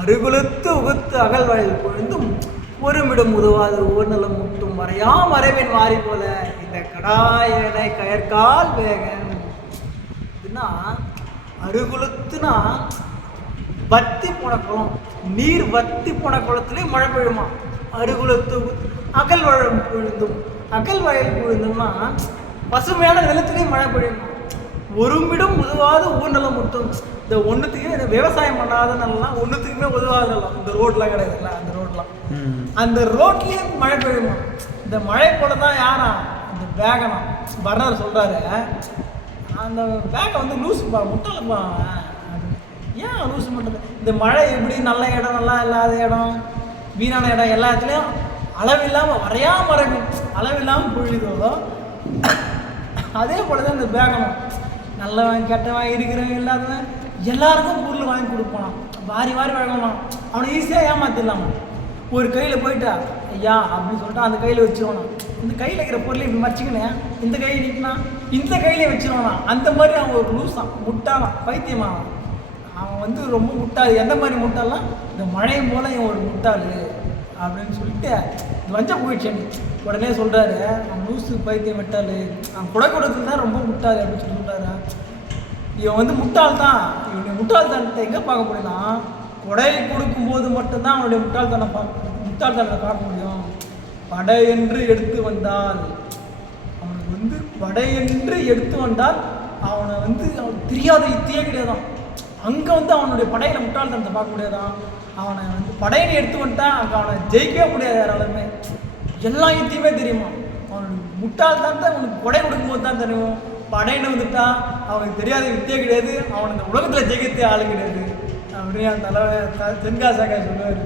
அருகுலத்து உகுத்து அகழ்வாயில் பொழுந்தும் ஒருமிடம் உருவாது ஊர்நலம் முட்டும் வரையா மறைவின் மாறி போல இந்த கடாயனை கயற்கால் வேகன். இதுனா அருகுலத்துனா வத்தி போன குளம், நீர் வத்தி போன குளத்துலேயும் மழை பெய்யுமா. அருகுலத்து அகழ்வழம் பொழுந்தும், அகழ்வயல் பொழுந்தும்னா பசுமையான நிலத்திலையும் மழை பெய்யுமா. ஒருமிடம் உதவாத ஊர்நலம் முட்டும். இந்த ஒன்றுத்துக்குமே இந்த விவசாயம் பண்ணாத நிலம் ஒன்றுத்துக்குமே உதவாத நிலம். இந்த ரோட்லாம் கிடையாதுல்ல, அந்த ரோட்லாம் அந்த ரோட்லேயும் மழை பெய்யுமா. இந்த மழை போல தான் யாரா இந்த பேகனா வர்ணர் சொல்கிறாரு. அந்த பேகை வந்து லூசுப்பா, முட்டாளப்பா. ஏன் லூசு பண்ணுறது? இந்த மழை எப்படி நல்ல இடம் நல்லா இல்லாத இடம் வீணான இடம் எல்லாத்துலேயும் அளவில்லாமல் வரையா மறைவு அளவில்லாமல் பொழிதோ அதே போல தான் இந்த பேகனும். நல்லவன் கெட்டவன் இருக்கிறவன் இல்லாதவன் எல்லாருக்கும் பொருள் வாங்கி கொடுப்பான், வாரி வாரி வழங்கலாம். அவனை ஈஸியாக ஏமாத்திடலாமா. ஒரு கையில் போயிட்டா ஐயா அப்படின்னு சொல்லிட்டு அந்த கையில் வச்சுருவானா. இந்த கையில் இருக்கிற பொருளை இப்படி மறைச்சிக்கினேன், இந்த கையில் நிற்கினா இந்த கையிலே வச்சுருவானா. அந்த மாதிரி அவன் ஒரு லூஸான், முட்டாளான், பைத்தியமானான். அவன் வந்து ரொம்ப முட்டாள். எந்த மாதிரி முட்டாள்லாம் இந்த மழையும் போல இவன் ஒரு முட்டாள் அப்படின்னு சொல்லிட்டு வஞ்சம் போயிடுச்சு. உடனே சொல்கிறாரு அவன் லூஸு பைத்தியம் முட்டாள், அவன் கொடுக்கறதுக்கு தான் ரொம்ப முட்டாள் அப்படின்னு சொல்லி சொல்கிறாரு. இவன் வந்து முட்டாள் தான். இவனுடைய முட்டாள்தனத்தை எங்கே பார்க்க முடியும்னா கொடை கொடுக்கும்போது மட்டும்தான் அவனுடைய முட்டாள்தனத்தை பார்க்க முடியும். படை என்று எடுத்து வந்தால் அவனுக்கு வந்து படை என்று எடுத்து வந்தால் அவனை வந்து அவனுக்கு தெரியாத யுத்தியே கிடையாதான். அங்கே வந்து அவனுடைய படையில் முட்டாள்தனத்தை பார்க்க முடியாதான். அவனை வந்து படையினை எடுத்து வந்துட்டான், அங்கே அவனை ஜெயிக்கவே முடியாது யாராலுமே. எல்லா யுத்தியுமே தெரியுமா. அவனுடைய முட்டாள்தனத்தை அவனுக்கு கொடை கொடுக்கும்போது தான் தெரியும். படையின்னு வந்துட்டா அவனுக்கு தெரியாத யுத்தியே கிடையாது, அவன் இந்த உலகத்தில் ஜெயிக்கத்தே ஆளு கிடையாது அப்படின்னு என் தலைவர் தென்காசாக்கா சொல்லுவார்.